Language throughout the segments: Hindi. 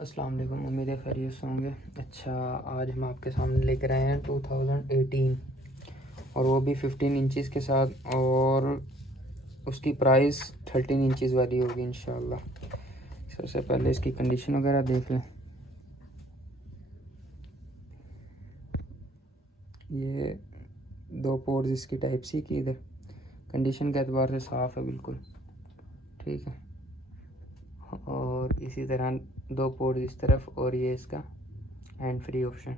अस्सलाम वालेकुम, उम्मीद है खैरियत से होंगे। अच्छा, आज हम आपके सामने लेकर आए हैं 2018 और वो भी 15 इंचज़ के साथ, और उसकी प्राइस 13 इंचज़ वाली होगी इंशाल्लाह। सबसे पहले इसकी कंडीशन वगैरह देख लें। ये 2 पोर्ट्स इसकी टाइप सी की, इधर कंडीशन के एतबार से साफ़ है बिल्कुल, ठीक है। और इसी तरह 2 पोर्ट इस तरफ, और ये इसका हैंड फ्री ऑप्शन।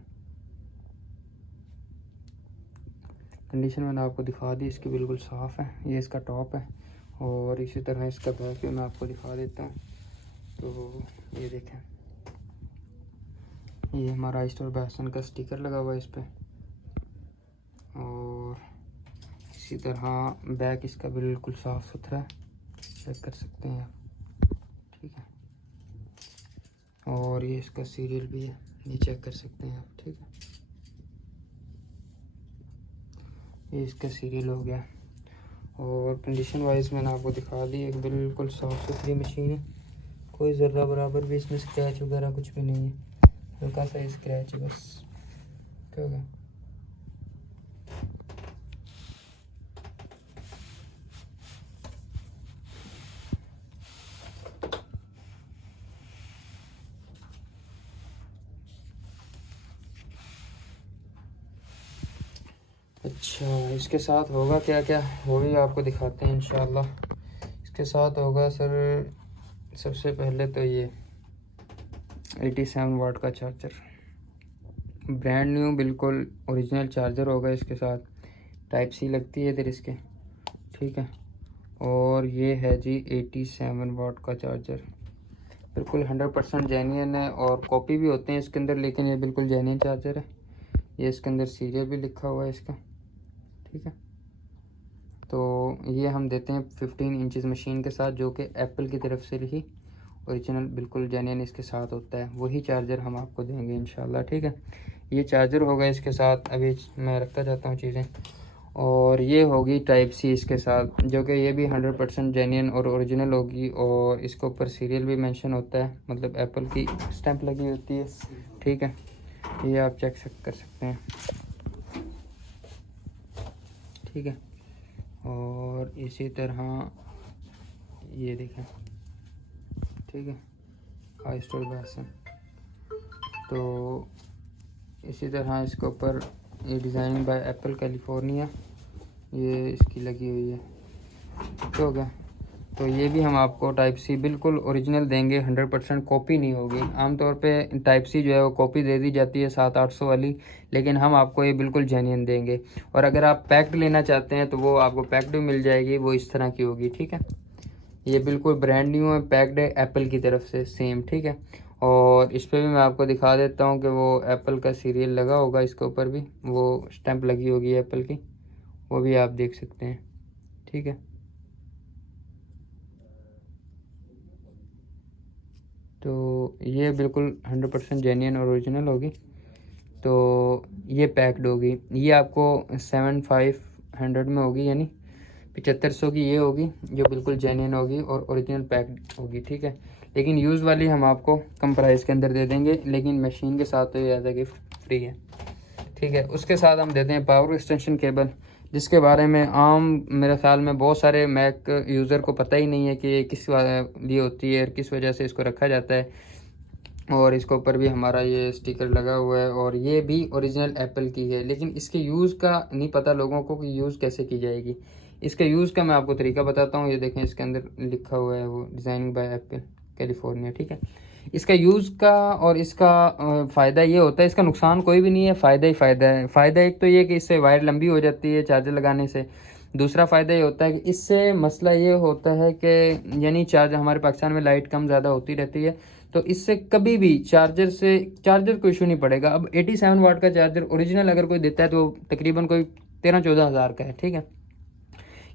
कंडीशन मैंने आपको दिखा दी इसकी, बिल्कुल साफ़ है। ये इसका टॉप है, और इसी तरह इसका बैक भी मैं आपको दिखा देता हूँ। तो ये देखें, ये हमारा स्टोर बैसन का स्टिकर लगा हुआ है इस पर, और इसी तरह बैक इसका बिल्कुल साफ़ सुथरा है, चेक कर सकते हैं आप, ठीक है। और ये इसका सीरियल भी है, ये चेक कर सकते हैं आप, ठीक है। ये इसका सीरियल हो गया, और कंडीशन वाइज मैंने आपको दिखा दी। एक बिल्कुल साफ़ सुथरी मशीन है, कोई ज़र्रा बराबर भी इसमें स्क्रैच वगैरह कुछ भी नहीं है, हल्का सा स्क्रैच है बस। क्या होगा, अच्छा इसके साथ होगा क्या क्या, वो भी आपको दिखाते हैं इंशाल्लाह। इसके साथ होगा सर, सबसे पहले तो ये 87 वाट का चार्जर, ब्रांड न्यू बिल्कुल ओरिजिनल चार्जर होगा इसके साथ। टाइप सी लगती है इधर इसके, ठीक है। और ये है जी 87 वाट का चार्जर, बिल्कुल 100% जेन्युइन है, और कॉपी भी होते हैं इसके अंदर, लेकिन ये बिल्कुल जेन्युइन चार्जर है। ये इसके अंदर सीरियल भी लिखा हुआ है इसका, ठीक है। तो ये हम देते हैं 15 इंचज़ मशीन के साथ, जो कि एप्पल की तरफ से ही ओरिजिनल बिल्कुल जेन्युइन इसके साथ होता है। वही चार्जर हम आपको देंगे इंशाल्लाह, ठीक है। ये चार्जर होगा इसके साथ। अभी मैं रखता जाता हूँ चीज़ें। और ये होगी टाइप सी इसके साथ, जो कि ये भी 100% जेन्युइन और ओरिजिनल होगी, और इसके ऊपर सीरियल भी मेंशन होता है, मतलब एप्पल की स्टैंप लगी होती है, ठीक है। ये आप चेक कर सकते हैं, ठीक है। और इसी तरह ये देखें, ठीक है, हाई स्टोर बैसन। तो इसी तरह इसके ऊपर ये डिज़ाइन बाय एप्पल कैलिफोर्निया, ये इसकी लगी हुई है, तो हो गया। तो ये भी हम आपको टाइप सी बिल्कुल ओरिजिनल देंगे, 100% कॉपी नहीं होगी। आमतौर पे टाइप सी जो है वो कॉपी दे दी जाती है 700-800 वाली, लेकिन हम आपको ये बिल्कुल जेन्युइन देंगे। और अगर आप पैक्ड लेना चाहते हैं तो वो आपको पैक्ड भी मिल जाएगी, वो इस तरह की होगी, ठीक है। ये बिल्कुल ब्रांड न्यू है, पैक्ड है एप्पल की तरफ से सेम, ठीक है। और इस पर भी मैं आपको दिखा देता हूँ कि वो एप्पल का सीरियल लगा होगा, इसके ऊपर भी वो स्टैंप लगी होगी एप्पल की, वो भी आप देख सकते हैं, ठीक है। तो ये बिल्कुल 100% जेन्युइन और ओरिजिनल होगी। तो ये पैक्ड होगी, ये आपको 7500 में होगी, यानी 7500 की ये होगी, जो बिल्कुल जेन्युइन होगी और ओरिजिनल पैक्ड होगी, ठीक है। लेकिन यूज़ वाली हम आपको कम प्राइस के अंदर दे देंगे, लेकिन मशीन के साथ तो ये एज अ गिफ्ट फ्री है, ठीक है। उसके साथ हम देते हैं पावर एक्सटेंशन केबल, जिसके बारे में आम मेरे ख्याल में बहुत सारे मैक यूज़र को पता ही नहीं है कि ये किस लिए होती है और किस वजह से इसको रखा जाता है। और इसके ऊपर भी हमारा ये स्टिकर लगा हुआ है, और ये भी ओरिजिनल एप्पल की है, लेकिन इसके यूज़ का नहीं पता लोगों को कि यूज़ कैसे की जाएगी। इसके यूज़ का मैं आपको तरीका बताता हूँ। ये देखें, इसके अंदर लिखा हुआ है वो डिज़ाइनिंग बाय एप्पल कैलिफोर्निया, ठीक है। इसका यूज़ का और इसका फ़ायदा ये होता है, इसका नुकसान कोई भी नहीं है, फ़ायदा ही फ़ायदा है। फ़ायदा एक तो ये कि इससे वायर लंबी हो जाती है चार्जर लगाने से। दूसरा फ़ायदा ये होता है कि इससे मसला ये होता है कि यानी चार्ज, हमारे पाकिस्तान में लाइट कम ज़्यादा होती रहती है, तो इससे कभी भी चार्जर को इशू नहीं पड़ेगा। अब 87 वाट का चार्जर ओरिजिनल अगर कोई देता है तो तकरीबन कोई 13-14 हज़ार का है, ठीक है।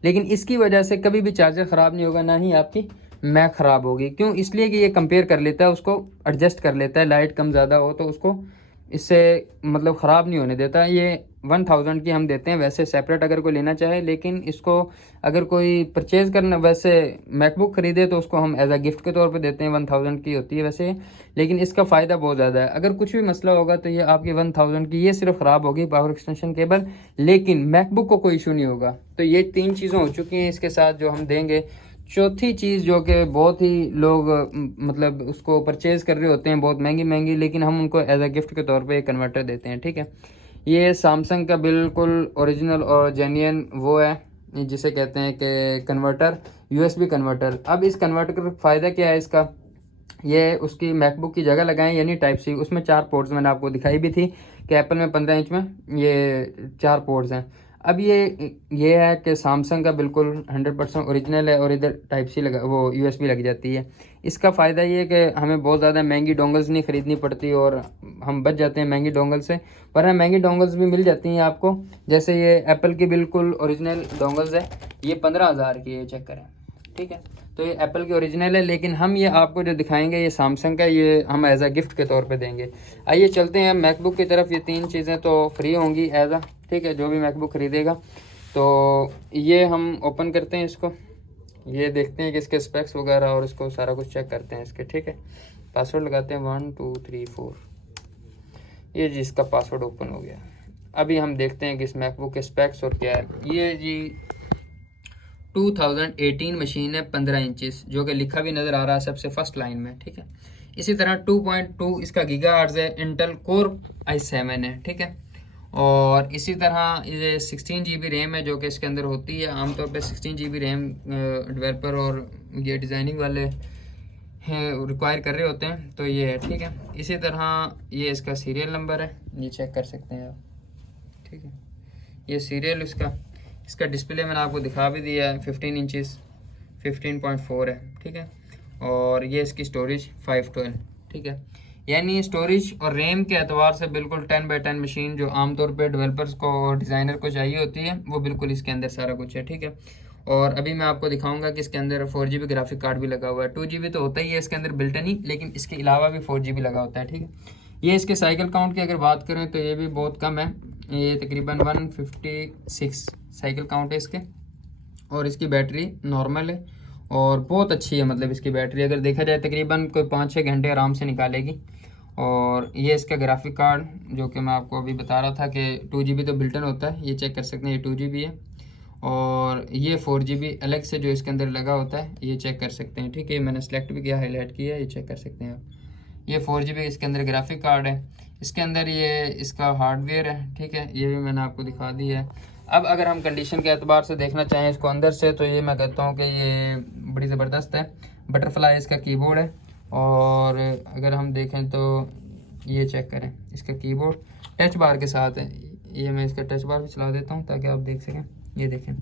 लेकिन इसकी वजह से कभी भी चार्जर ख़राब नहीं होगा, ना ही आपकी मैक ख़राब होगी। क्यों? इसलिए कि ये कंपेयर कर लेता है, उसको एडजस्ट कर लेता है, लाइट कम ज़्यादा हो तो उसको इससे मतलब ख़राब नहीं होने देता। ये 1000 की हम देते हैं वैसे सेपरेट अगर कोई लेना चाहे, लेकिन इसको अगर कोई परचेज़ करना वैसे मैकबुक ख़रीदे तो उसको हम एज अ गिफ्ट के तौर पे देते हैं। 1000 की होती है वैसे, लेकिन इसका फ़ायदा बहुत ज़्यादा है। अगर कुछ भी मसला होगा तो ये आपकी 1000 की ये सिर्फ ख़राब होगी पावर एक्सटेंशन केबल, लेकिन मैकबुक को कोई इशू नहीं होगा। तो ये 3 चीज़ें हो चुकी हैं इसके साथ जो हम देंगे। चौथी चीज़ जो कि बहुत ही लोग मतलब उसको परचेज़ कर रहे होते हैं बहुत महंगी महंगी, लेकिन हम उनको एज अ गिफ्ट के तौर पे एक कन्वर्टर देते हैं। ठीक है, ये सैमसंग का बिल्कुल ओरिजिनल और जेन्युइन वो है जिसे कहते हैं कि कन्वर्टर, यूएसबी कन्वर्टर। अब इस कन्वर्टर का फ़ायदा क्या है इसका, ये उसकी मैकबुक की जगह लगाएं यानी टाइप सी। उसमें 4 पोर्ट्स मैंने आपको दिखाई भी थी कि एप्पल में 15 इंच में ये 4 पोर्ट्स हैं। अब ये है कि सैमसंग का बिल्कुल 100% ओरिजिनल है और इधर टाइप सी लगा वो यूएसबी लग जाती है। इसका फ़ायदा ये है कि हमें बहुत ज़्यादा महंगी डोंगल्स नहीं ख़रीदनी पड़ती और हम बच जाते हैं महंगी डोंगल से। वरना महंगी डोंगल्स भी मिल जाती हैं आपको, जैसे ये एप्पल की बिल्कुल ओरिजिनल डोंगल्स है, ये 15,000 की है, चेक करें। ठीक है, तो ये एप्पल की ओरिजिनल है, लेकिन हम ये आपको जो दिखाएंगे ये सैमसंग का, ये हम एज अ गिफ्ट के तौर पे देंगे। आइए चलते हैं मैकबुक की तरफ। ये 3 चीज़ें तो फ्री होंगी एज अ, ठीक है, जो भी मैकबुक ख़रीदेगा। तो ये हम ओपन करते हैं इसको, ये देखते हैं कि इसके स्पेक्स वगैरह और इसको सारा कुछ चेक करते हैं इसके। ठीक है, पासवर्ड लगाते हैं 1 2 3 4। ये जी इसका पासवर्ड ओपन हो गया। अभी हम देखते हैं कि इस मैकबुक के स्पेक्स और क्या है। ये जी 2018 मशीन है, 15 इंचेस, जो कि लिखा भी नज़र आ रहा है सबसे फर्स्ट लाइन में। ठीक है, इसी तरह 2.2 इसका गीगाहर्ट्ज़ है, इंटेल कोर i7 है। ठीक है, और इसी तरह ये 16 GB रैम है जो कि इसके अंदर होती है। आमतौर पे 16 GB रैम डेवलपर और ये डिज़ाइनिंग वाले हैं रिक्वायर कर रहे होते हैं, तो ये है। ठीक है, इसी तरह ये इसका सीरियल नंबर है, ये चेक कर सकते हैं आप। ठीक है, ये सीरियल इसका डिस्प्ले मैंने आपको दिखा भी दिया है, 15 इंचेस 15.4 है। ठीक है, और ये इसकी स्टोरेज 512। ठीक है, यानी स्टोरेज और रैम के एतबार से बिल्कुल 10x10 मशीन जो आमतौर पे डेवलपर्स को और डिज़ाइनर को चाहिए होती है, वो बिल्कुल इसके अंदर सारा कुछ है। ठीक है, और अभी मैं आपको दिखाऊंगा कि इसके अंदर 4GB ग्राफिक कार्ड भी लगा हुआ है। 2GB तो होता ही है इसके अंदर बिल्टन ही, लेकिन इसके अलावा भी 4GB लगा होता है। ठीक है, ये इसके साइकिल काउंट की अगर बात करें तो ये भी बहुत कम है, ये तकरीबन 156 साइकिल काउंट है इसके। और इसकी बैटरी नॉर्मल है और बहुत अच्छी है, मतलब इसकी बैटरी अगर देखा जाए तकरीबन कोई 5-6 घंटे आराम से निकालेगी। और ये इसका ग्राफिक कार्ड जो कि मैं आपको अभी बता रहा था कि 2GB तो बिल्टन होता है, ये चेक कर सकते हैं, ये 2GB है। और ये 4GB अलग से जो इसके अंदर लगा होता है, ये चेक कर सकते हैं। ठीक है, मैंने सेलेक्ट भी किया, हाईलाइट किया, ये चेक कर सकते हैं आप। ये 4GB इसके अंदर ग्राफिक कार्ड है। इसके अंदर ये इसका हार्डवेयर है। ठीक है, ये भी मैंने आपको दिखा दिया है। अब अगर हम कंडीशन के एतबार से देखना चाहें इसको अंदर से, तो ये मैं कहता हूँ कि ये बड़ी ज़बरदस्त है। बटरफ्लाई इसका कीबोर्ड है। और अगर हम देखें तो ये चेक करें, इसका कीबोर्ड टच बार के साथ है। ये मैं इसका टच बार भी चला देता हूँ ताकि आप देख सकें। ये देखें,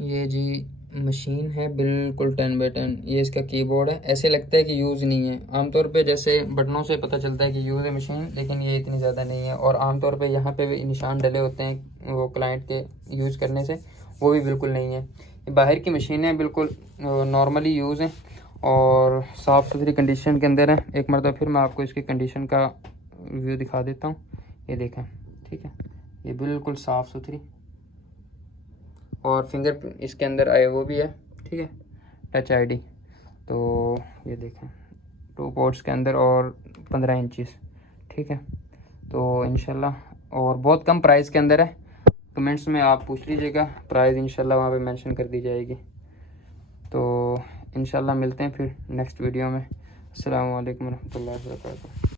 ये जी मशीन है बिल्कुल 10x10। ये इसका कीबोर्ड है, ऐसे लगता है कि यूज़ नहीं है। आमतौर पे जैसे बटनों से पता चलता है कि यूज़ है मशीन, लेकिन ये इतनी ज़्यादा नहीं है। और आमतौर पे यहाँ पे भी निशान डले होते हैं वो क्लाइंट के यूज़ करने से, वो भी बिल्कुल नहीं है। ये बाहर की मशीनें बिल्कुल नॉर्मली यूज़ हैं और साफ़ सुथरी कंडीशन के अंदर है। एक मरतबा फिर मैं आपको इसकी कंडीशन का व्यू दिखा देता हूँ, ये देखें। ठीक है, ये बिल्कुल साफ़ सुथरी और फिंगर इसके अंदर आए वो भी है। ठीक है, टच आईडी। तो ये देखें 2 पोर्ट्स के अंदर और 15 इंचेस। ठीक है, तो इंशाल्लाह और बहुत कम प्राइस के अंदर है। कमेंट्स में आप पूछ लीजिएगा, प्राइस इंशाल्लाह वहाँ पे मेंशन कर दी जाएगी। तो इंशाल्लाह मिलते हैं फिर नेक्स्ट वीडियो में। अस्सलाम वालेकुम रहमतुल्लाहि व बरकातहू।